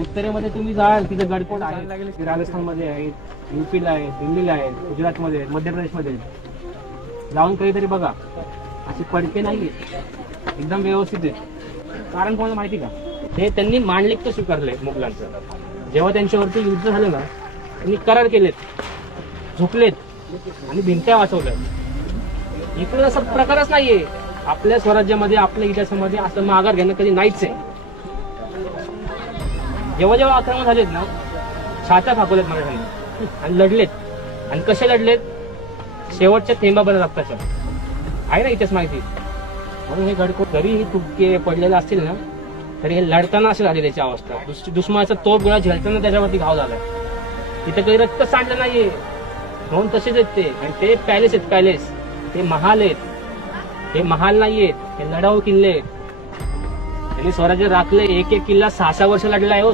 उत्तरेमध्ये तुम्ही जाल तिथे गडकोट आहे राजस्थानमध्ये आहेत युपीला आहे दिल्लीला आहे गुजरातमध्ये आहेत मध्य प्रदेशमध्ये आहेत. जाऊन काहीतरी बघा. असे पडके नाही एकदम व्यवस्थित आहे. कारण कोणाला माहिती का? हे त्यांनी मांडलिक स्वीकारले मुघलांचं. जेव्हा त्यांच्यावरती युद्ध झालं ना त्यांनी करार केलेत. झुकलेत. आणि भिंत्या वाचवल्या इकडे असा प्रकारच नाहीये. आपल्या स्वराज्यामध्ये आपल्या इतिहासामध्ये असं माघार घेणं कधी नाहीच आहे. जेव्हा जेव्हा आक्रमण झालेत ना छात्या फाकवल्यात मराठ्यांनी आणि लढलेत. आणि कसे लढलेत? शेवटच्या थेंबापर्यंत रक्ताच्या आहे ना इथेच माहिती? म्हणून हे घडको जरी तुटके पडलेले असतील ना तरी हे लढताना असे झाले त्याची अवस्था. दुस- दुश्मनाचा तोप गोळा झेलताना त्याच्यावरती घाव झाला तिथं काही रक्त सांडलं नाहीये. म्हणून तसेच आहेत ते. आणि ते पॅलेस आहेत पॅलेस. ते महाल आहेत. हे महाल नाहीयेत हे लढाऊ किल्ले आहेत. त्यांनी स्वराज्य राखले एक एक किल्ला सहा सहा वर्ष लढला आहे हो.